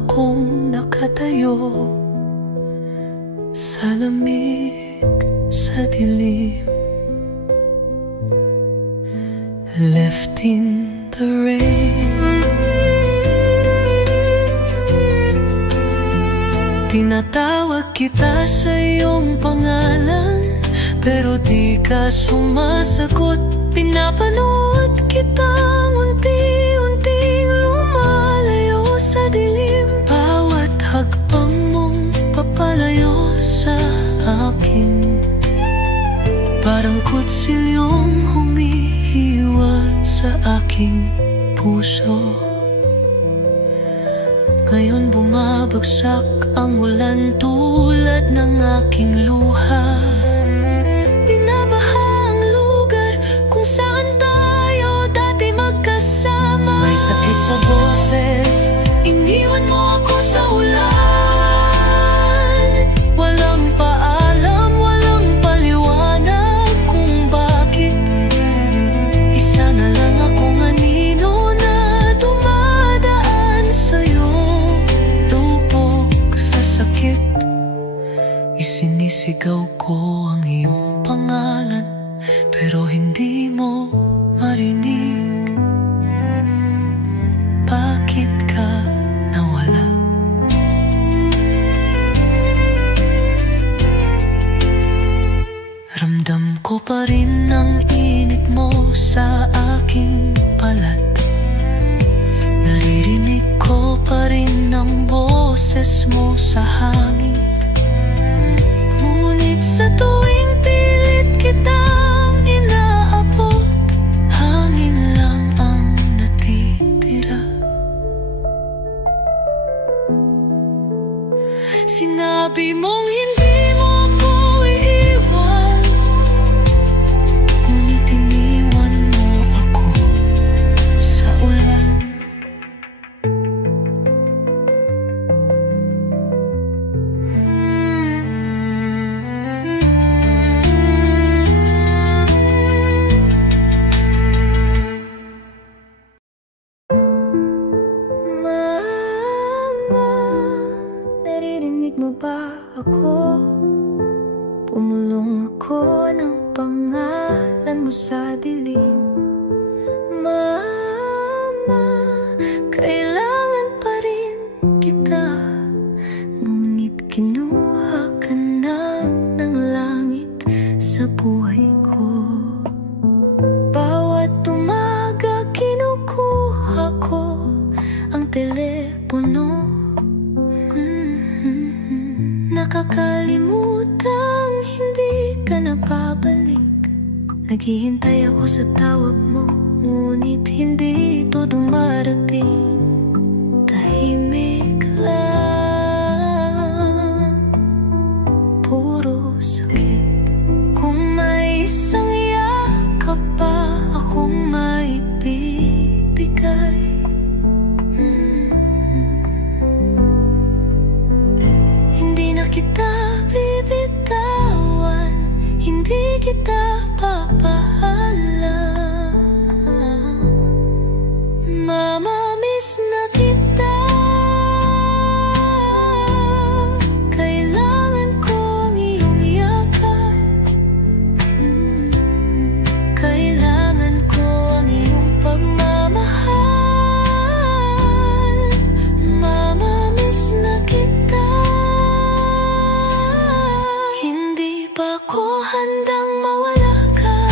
akong nakatayo sa lamig, sa dilim, left in the rain. Tinatawag kita sa iyong pangalan, pero di ka sumasagot. Pinapanood kitang unti-unting lumalayo sa dilim. Bawat hakbang mong papalayo sa akin, parang kutsilyong humihiwa sa aking puso. Ngayon bumabagsak ang ulan tulad ng aking luha. Binabaha ang lugar kung saan tayo dati magkasama. May sakit sa boses, iniwan mo ako sa ulan. Walang paalam, walang paliwanag kung bakit. Isa na lang akong anino na dumadaan sa'yo. Lubog sa sakit, isinisigaw ko ang iyong pangalan, pero hindi mo marinig. Bakit ka nawala? Ramdam ko pa rin ang init mo sa aking balat. Naririnig ko pa rin ang boses mo sa hangin. Ngunit sa tuwing pilit kitang inaabot, hangin lang ang natitira. Sinabi mong hindi mo ako iiwan, ngunit iniwan mo ako sa ulan. Mama, naririnig mo ba ako? Pumulong ako ng pangalan mo sa dilim. Mama, kailangan pa rin kita, ngunit kinuha ka na ng langit sa buhay ko. Bawat umaga kinukuha ko ang telepono. Nakakalimutang hindi ka na babalik. Naghihintay ako sa tawag mo, ngunit hindi ito dumarating. Tahimik lang, puro sakit. Kung may isang yakap pa akong maibibigay, hindi na kita bibitawan, hindi kita papahalang. Mama, miss na kita. Kailangan ko ang iyong yakap. Kailangan ko ang iyong pagmamahal. Mama, miss na kita. Hindi pa ko handang mawala ka.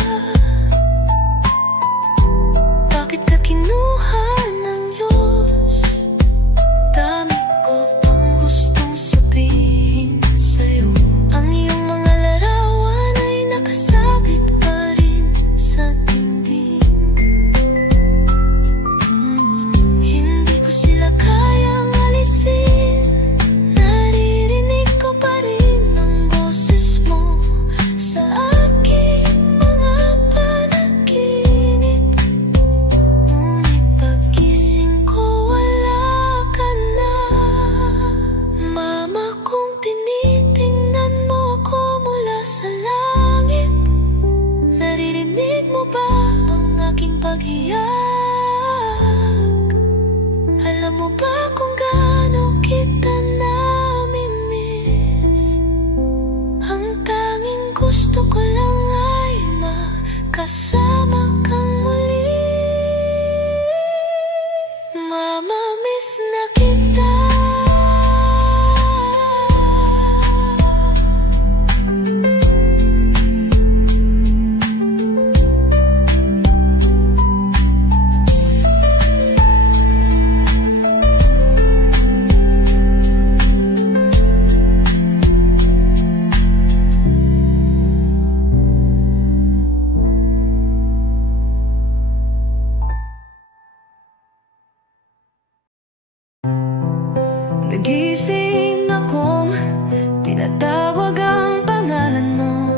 tinatawag ang pangalan mo.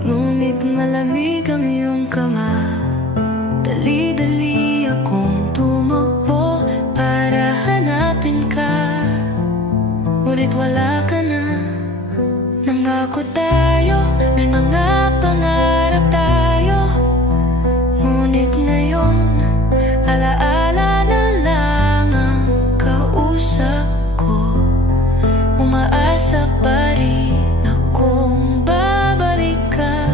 Ngunit malamig ang iyong kama. Dali-dali akong tumakbo para hanapin ka. Ngunit wala ka na. Nangako tayo, may mga pangarap tayo. Ngunit ngayon, alaala na lang ang kausap ko. Umaasa pa rin akong babalik ka.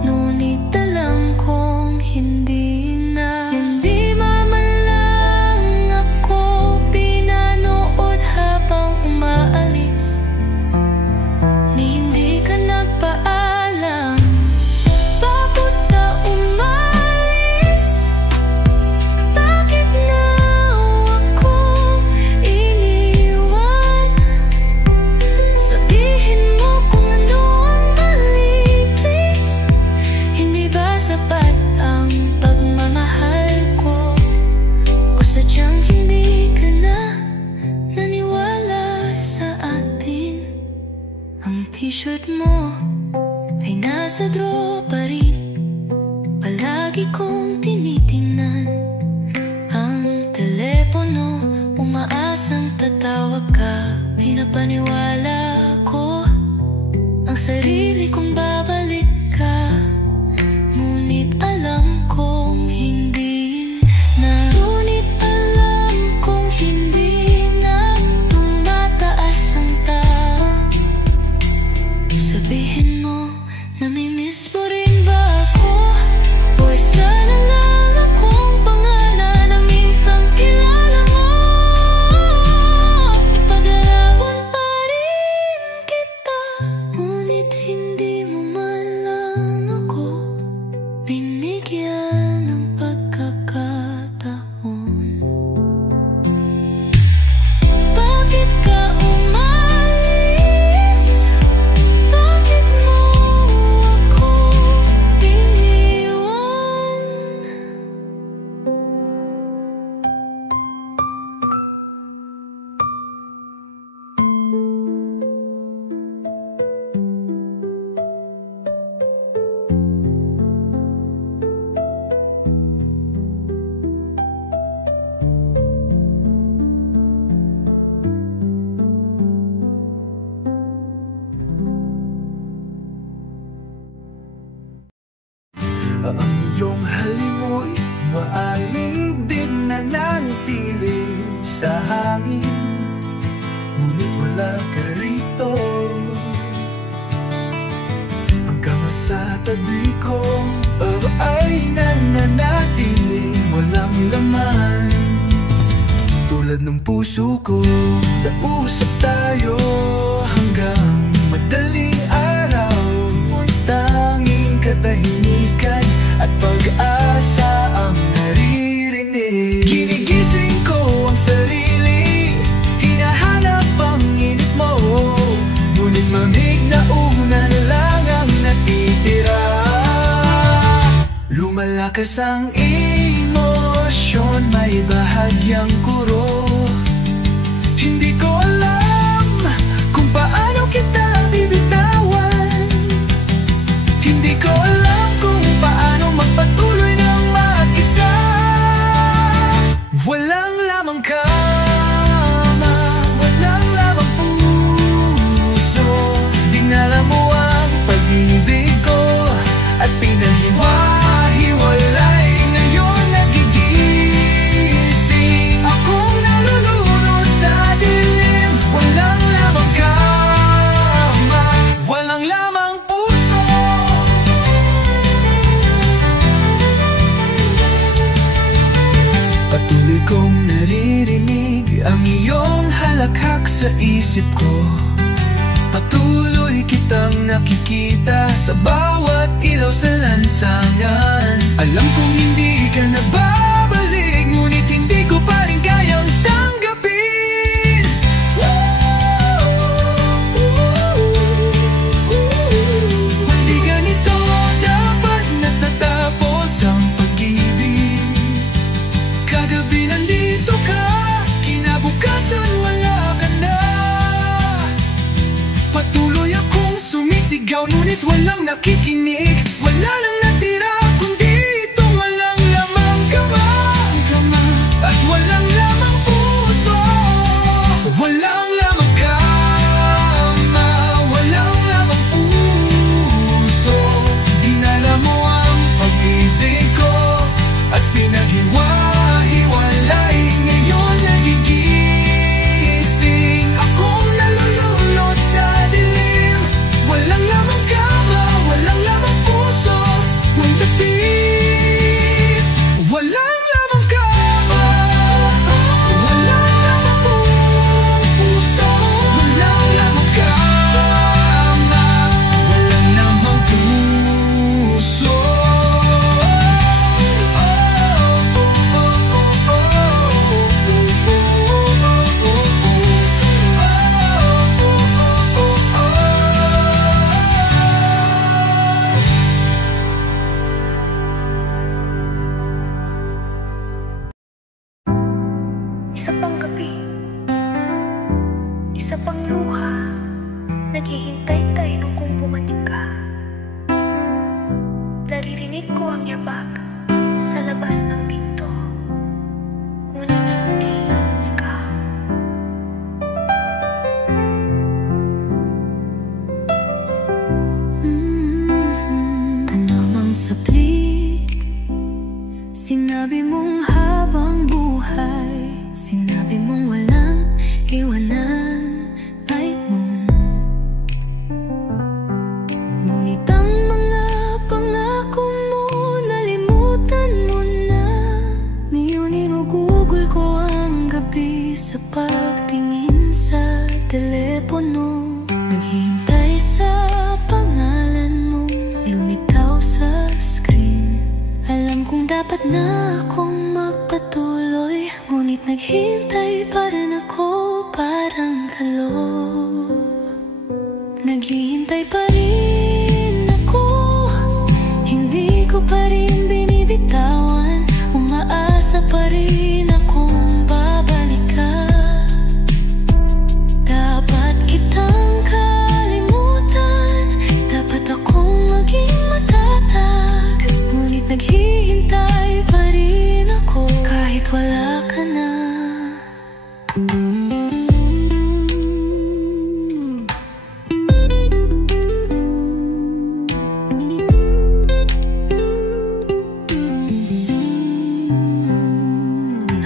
Ngunit alam kong hindi na. Hindi mamalang ako pinanood habang umaalis. Ni hindi ka nagpaalam. Bakit ka umalis? Bakit na ako iniwan? Sabihin mo kung ano ang mali, please. Hindi ba sapat ang pagmamahal ko? O sadyang hindi ka na naniwala sa atin? Ang t-shirt mo ay nasa drawer pa rin. Palagi kong tinitingnan ang telepono. Umaasang tatawag ka. Pinapaniwala ko ang sarili kong babalik ka. Ngunit alam kong hindi na. Ngunit alam kong hindi na. Tumataas ang tao. Sabihin mo, namimiss mo rin ba ako? O isa na lang akong pangalan na minsan kilala mo. Ipag-arawan pa rin kita. Ngunit hindi mo man lang ako binigyan ng pagkakataon. Bakit ka umalis? Bakit mo ako iniwan? Ang iyong halimoy, maaling din nananatili sa hangin. Ngunit wala ka rito. Hanggang sa tabi ko ay nananatiling walang laman. Tulad ng puso ko, nausap tayo hanggang madaling araw. Tanging katahimikan at pag-asa ang naririnig. Ginigising ko ang sarili, hinahanap ang init mo. Ngunit mamig na una lang ang natitira. Lumalakas ang emosyon, may bahagyang kuro. Hindi ko alam kung paano kita bibitawan. Hindi ko alam kung paano magpatuloy ng mag-isa. Walang lamang kama, walang lamang puso. Dinala mo ang pag-ibig ko at pinahiwa-hiwalay. Ngayon nagigising akong nalulunod sa dilim. Walang lamang kama, walang lamang puso. Patuloy kong naririnig ang iyong halakhak sa isip ko. Patuloy kitang nakikita sa bawat ilaw sa lansangan. Alam kong hindi ka na babalik, ngunit hindi ko pa rin kayang tanggapin. Hindi ganito dapat natatapos ang pag-ibig. Kagabi nandito ka, kinabukasan wala ka na. Ngunit walang nakikinig, wala nang natira kundi itong walang lamang kamay. At walang lamang puso, walang lamang kama, walang lamang puso. Dinala mo ang pag-ibig ko at pinaghiwa-hiwalay. Ngayon nagigising akong nalulunod sa dilim. Walang lamang kama, walang lamang puso, huwag tapit. Walang lamang kama, walang lamang puso, walang lamang kama, walang lamang puso. Isa pang gabi, isa pang luha, naghihintay nung kung bumalik ka. Naririnig ko ang yabag sa labas ng pinto, ngunit hindi ka. Ano mang saplit, sinabi mong habang buhay, sinabi mong walang iwanan, my moon. Ngunit ang mga pangako mo, nalimutan mo na. Ngayon inugugol ko ang gabi sa pagtingin sa telepono. Naghihintay sa pangalan mo, lumitaw sa screen. Alam kong dapat na akong magpatuloy, ngunit naghihintay pa rin ako parang talo. Naghihintay pa rin ako, hindi ko pa rin binibitawan. Umaasa pa rin akong babalik ka. Dapat kitang kalimutan, dapat akong maging matatag. Ngunit naghihintay pa rin ako kahit wala ka na.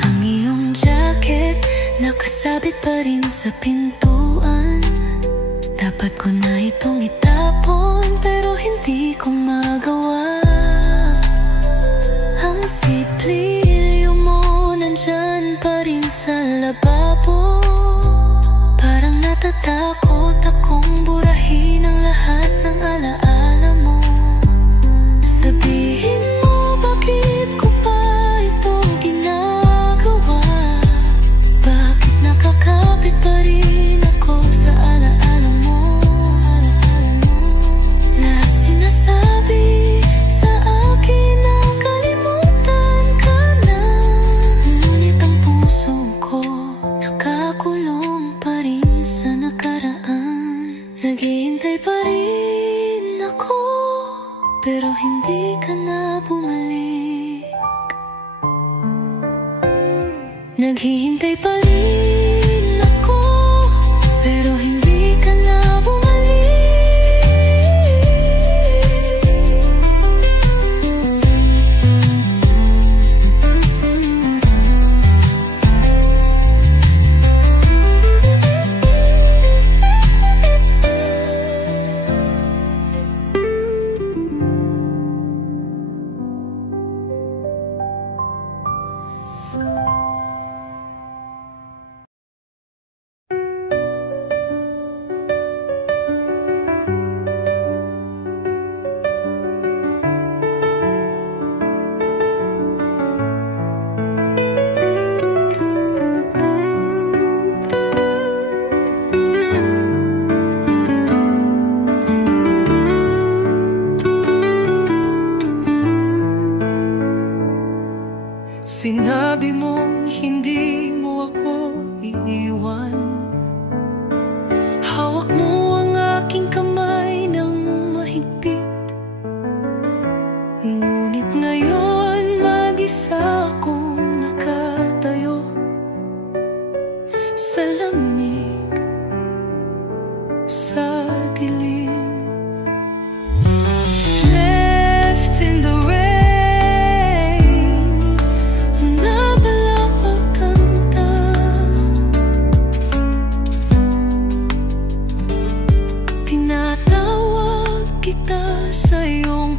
Ang iyong jacket nakasabit pa rin sa pintuan. Dapat ko na itong itapon pero hindi ko magawa. Ang siplilyo mo nandyan pa rin sa lababo. Parang natatakot akong burahin ang lahat ng alaala mo. Sabihin mo bakit ko pa ito ginagawa? Bakit nakakapit pa rin ako sa alaala mo? Lahat sinasabi sa akin na kalimutan ka na. Ngunit ang puso ko nakakulong pa rin sa nakaraan. Naghihintay pa rin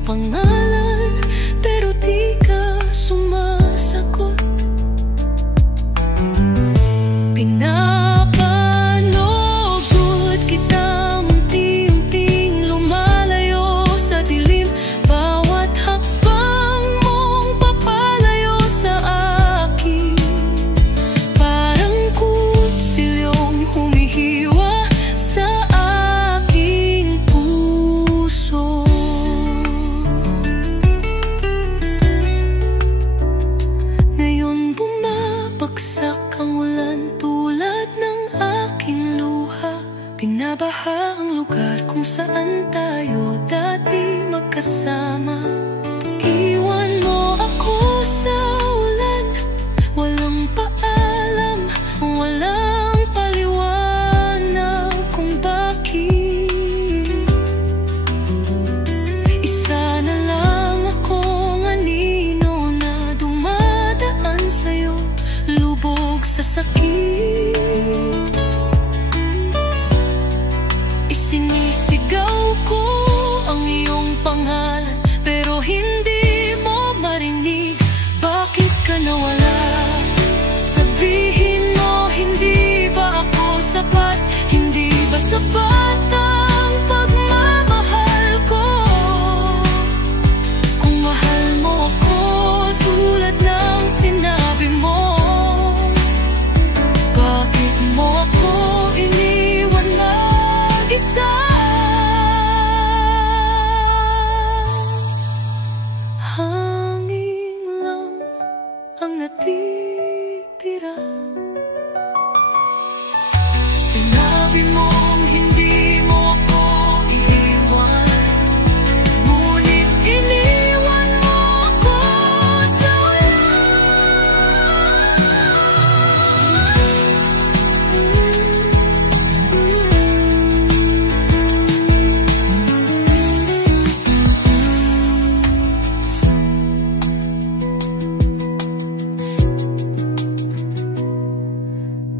pangalan, pero di ka sumasagot. Pinapanugod kita, unti-unting lumalayo sa dilim. Bawat hakbang mong papalayo sa akin, parang kutsilyong humihiwa sa aking puso. Ngayon bumabagsak ang ulan tulad ng aking luha. Binabaha ang lugar kung saan tayo dati magkasama. Iwan mo ako sa ulan, walang paalam, walang paliwanag kung bakit. Isa na lang akong anino na dumadaan sa'yo, lubog sa sakit. Isinisigaw ko ang iyong pangalan, pero hindi mo marinig. Bakit ka nawala? Sabihin mo, hindi ba ako sapat? Hindi ba sapat ang pagmamahal ko? Kung mahal mo ako tulad ng sinabi mo, bakit mo ako iniwan mag-isa? Hangin lang ang natitira. Sinabi mong hindi mo ako iiwan, ngunit iniwan mo ako sa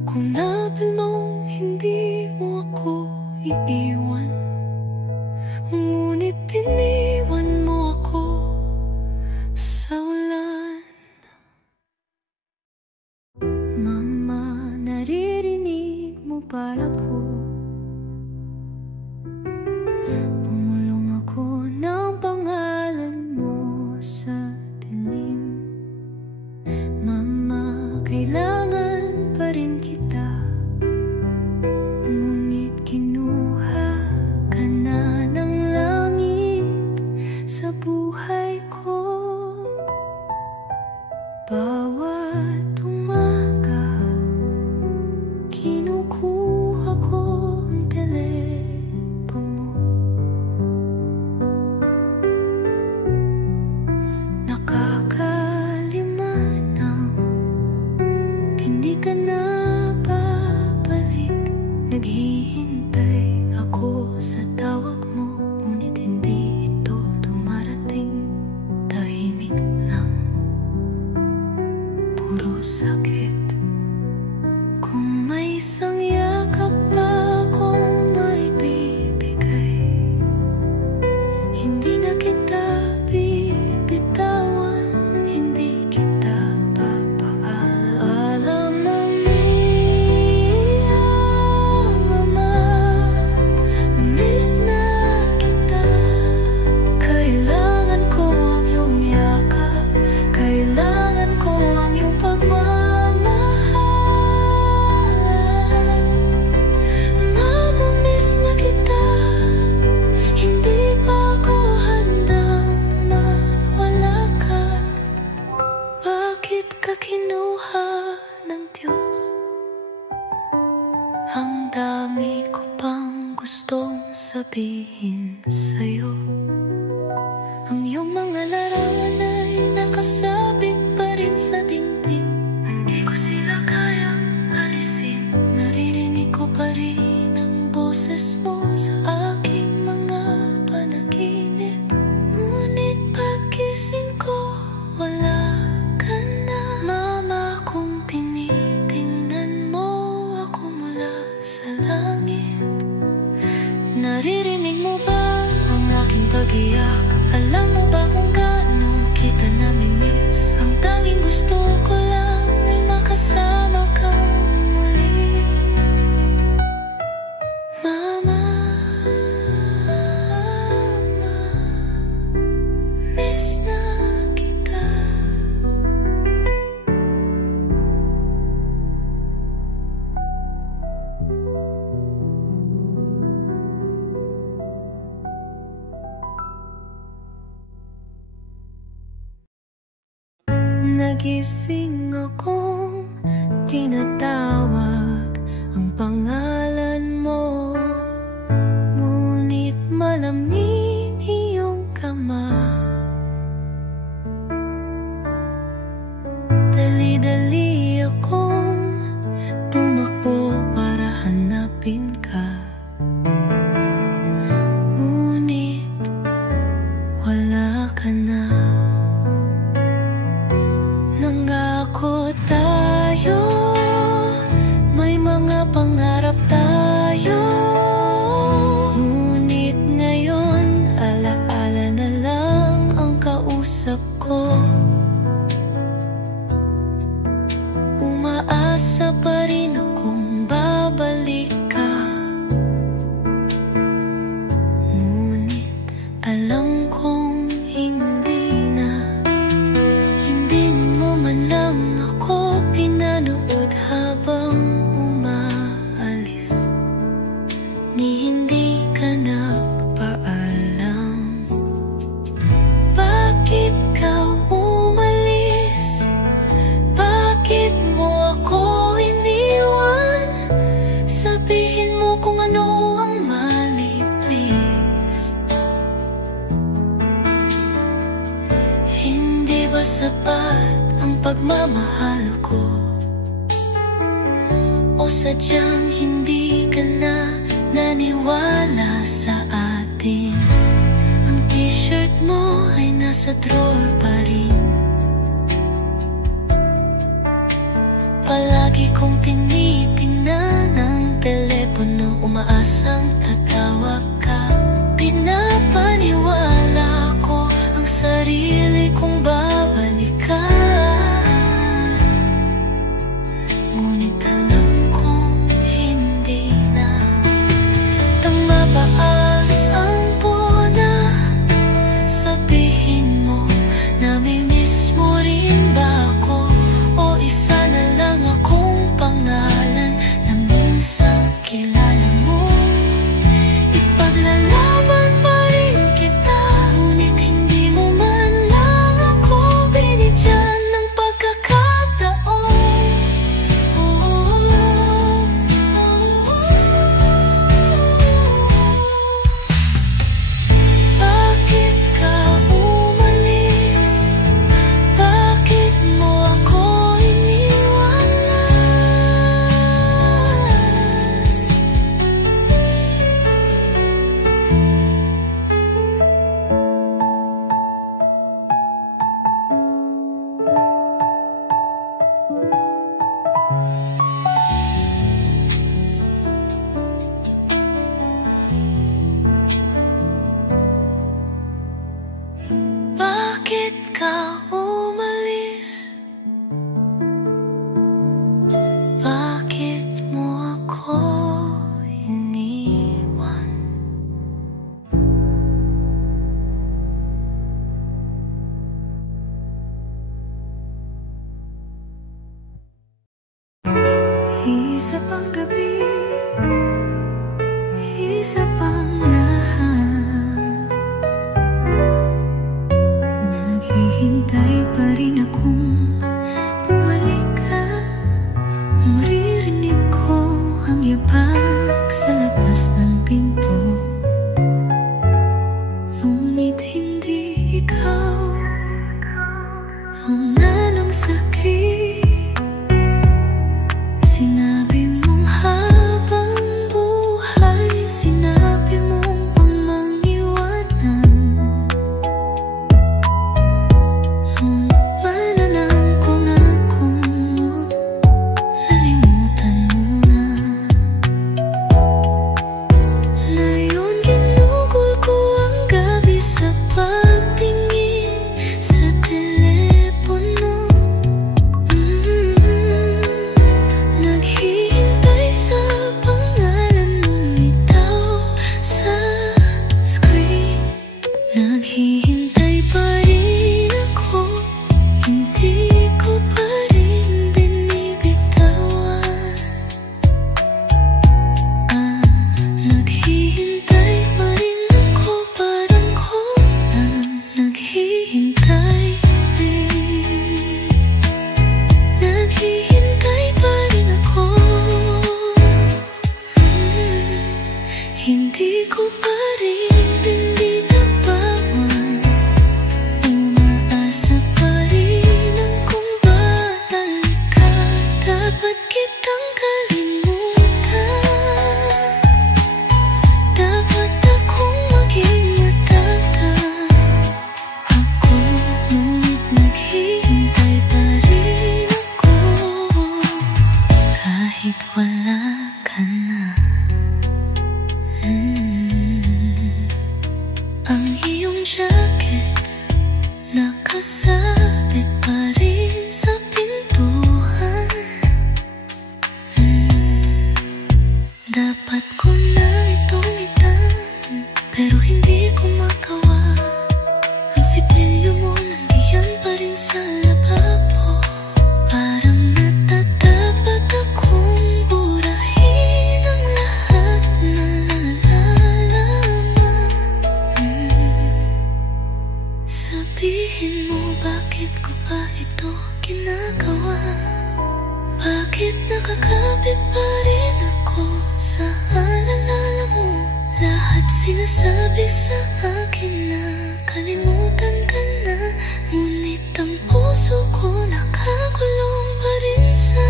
kung nabil mong hindi mo ako iiwan, ngunit iniwan mo ako sa ulan. Mama, naririnig mo para ko? Pumulong ako ng pangalan mo sa dilim. Mama, kailangan pa rin kita, ngunit kinuha ka na ng langit sa buhay ko. Bawat umaga, kinukuha ko ang telepono. Nakakalimanang hindi ka na babalik. Naghihintay ako sa tawag mo, ngunit hindi ito dumarating. Tahimik lang, puro sakit. Kung may isang yakap pa akong maibibigay, hindi na kita bibitawan, hindi kita papaalam. Mia, mama, miss na kita. Kailangan ko ang iyong yakap, kailangan ko ang iyong pagmamahal. Mama, miss na kita. Hindi pa ako handang mawala ka. Bakit ka kinuha ng Diyos? Ang dami ko pang gustong sabihin sa'yo. Ang iyong mga larangan ay nakasabit pa rin sa dingding. Hindi ko sila kayang alisin. Naririnig ko pa rin ang boses mo sa aking mga panaginip. Ngunit paggising ko, wala ka na. Mama, kung tinitingnan mo ako mula sa langit, naririnig mo ba ang aking pag-iyak? Alam mo ba kung gaano kita namimiss? Ang tanging gusto ko lang ay makasama kang muli. Mama, miss na kita. Nagising akong tinatawag ang pangalan mo, ngunit malamig iyong kama. Dali-dali akong tumakbo para hanapin ka, ngunit wala ka na. Nangako tayo, may mga pangarap tayo, ngunit ngayon alaala na lang ang kausap ko. Umaasa pa rin akong babalik ka, ngunit alam kong hindi na. Hindi mo man lang ako pinanood habang umaalis, ni hindi ka nagpaalam. Bakit ka umalis? Bakit mo ako iniwan? Sabihin mo kung ano ang mali, please. Hindi ba sapat ang pagmamahal ko? O sadyang hindi ka na naniwala sa atin? Ang t-shirt mo ay nasa drawer pa rin. Palagi kong tinitingnan ang telepono, umaasang tatawag ka. Pinapaniwala ko ang sarili kong babalikan, ngunit alam kong hindi na. Tama ba asampo na sabihin mo na may miss mo rin ba ako? O isa na lang akong pangalan na minsan kilala mo? Ipaglalaban pa Hindi ko pa rin binitawan, umaasa pa rin ang kung batal ka. Dapat kitang kalimutan, dapat akong maging matatag. Ako, ngunit naghihintay pa rin ako, kahit wala ka na. Ang iyong jacket nakasabit pa rin sa pintuan. Dapat ko na itong itan, pero hindi ko magawa. Ang sipilyo mo nandiyan pa rin sa lababo. Parang natatapat akong burahin ang lahat na nalalaman. Sabihin mo, bakit ko pa ito ginagawa? Bakit nakakapit pa rin ako sa alala mo? Lahat sinasabi sa akin na kalimutan ka na, ngunit ang puso ko nakakulong pa rin sa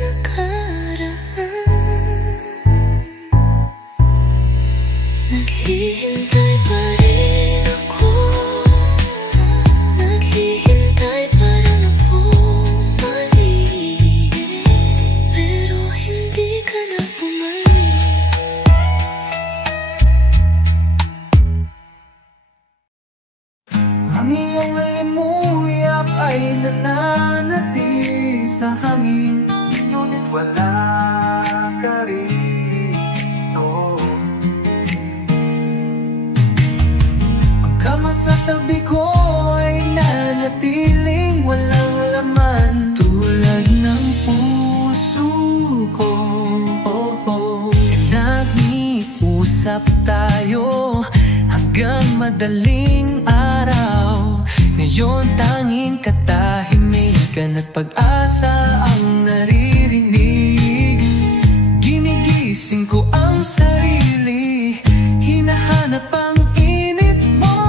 nakaraan. Naghihintay pa rin ako, naghihintay pa rin na bumalik, pero hindi ka na bumalik. Ang iyong limuyak ay nananatili sa hangin, ngunit wala ka rito. Ang kama sa tabi ko ay nanatiling walang laman, tulad ng puso ko. Nag-iusap tayo hanggang madaling araw. Ngayon tanging katahimikan at pag-asa ang naririnig. Ginigising ko ang sarili, hinahanap ang init mo,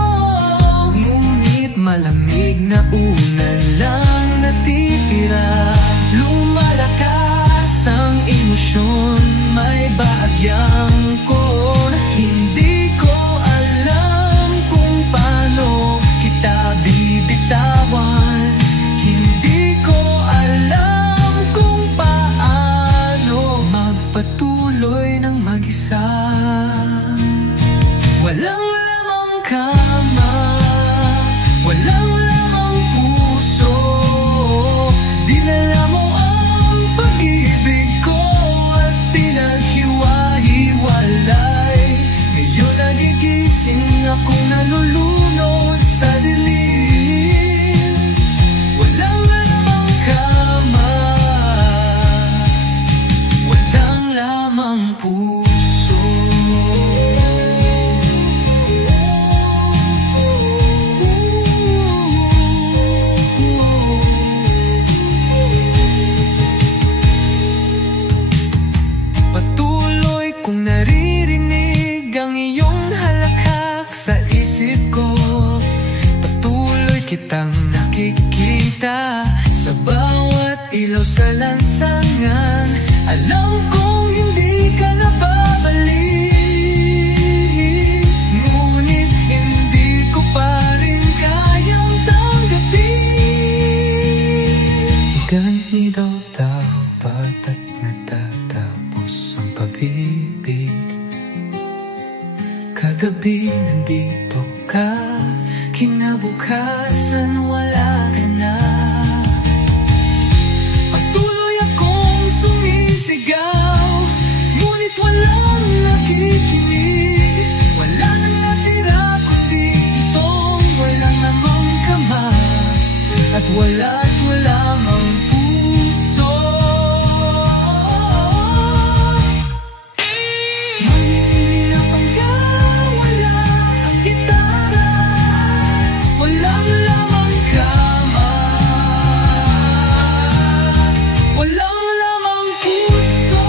ngunit malamig na unan lang natitira. Lumalakas ang emosyon, may bahagyang ko na hindi ko alam kung paano kita bibitawan. Hindi ko alam kung paano magpatuloy ng mag-isa. Walang lamang kama, walang lamang puso, dinala mo ang pag-ibig ko at pinaghiwa-hiwalay. Ngayon nagigising akong nalulunod sa dilim. Walang lamang kama, walang lamang puso. Patuloy kong naririnig ang iyong halakhak sa isip ko. Patuloy kitang nakikita sa bawat ilaw sa lansangan. Alam kong hindi ka na babalik, ngunit hindi ko pa rin kayang tanggapin. Ganito daw ba't natatapos ang pag-ibig? Kagabi nandito ka, kinabukasan wala ka na. Patuloy akong sumisigaw, ngunit walang nakikinig. Wala nang natira kundi itong walang namang kama, at wala't wala mang puso. Maninilap hanggang wala ang gitara, walang lamang kama, walang lamang puso.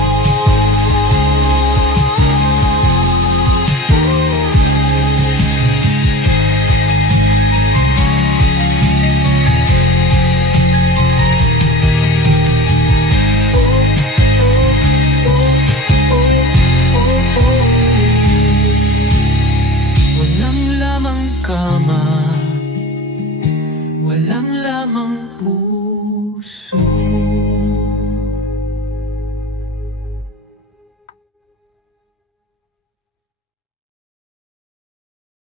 puso.